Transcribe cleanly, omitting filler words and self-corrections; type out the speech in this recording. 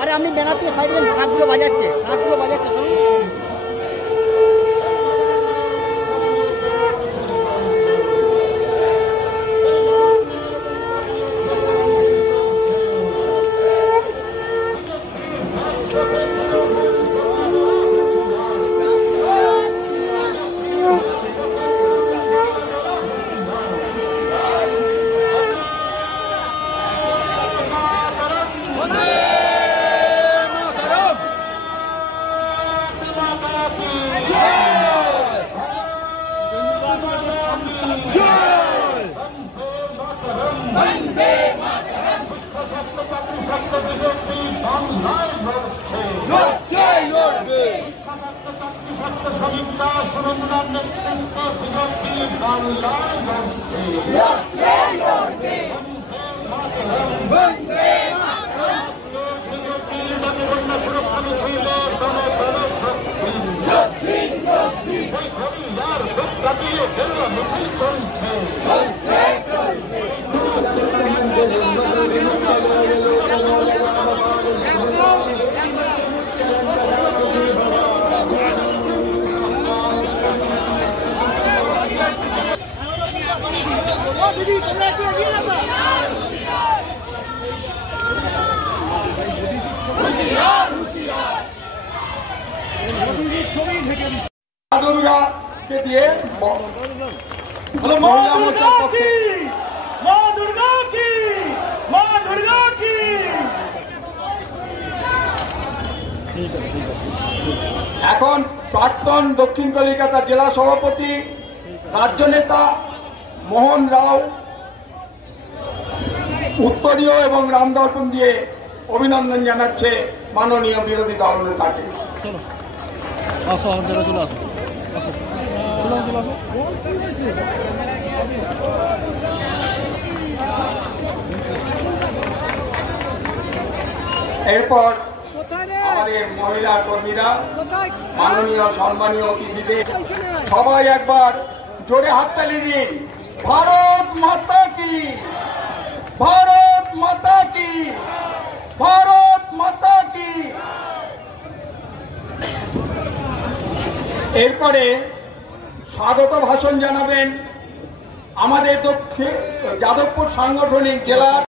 আরে আপনি বেলা থেকে সাইডে শাঁখগুলো বাজাচ্ছে সব এখন প্রাক্তন দক্ষিণ কলিকাতা জেলা সভাপতি রাজ্য নেতা মোহন রাও উত্তরীয় এবং রামদর্পণ দিয়ে অভিনন্দন জানাচ্ছে মাননীয় বিরোধী দলনেতাকে। এরপর আমাদের মহিলা কর্মীরা মাননীয় সম্মানীয় অতিথিদের সবাই একবার জোরে হাততালি দিন। ভারত মাতা কি, ভারত মাতা কি, ভারত মাতা কি। এরপরে স্বাগত ভাষণ জানাবেন আমাদের যাদবপুর সাংগঠনিক জেলার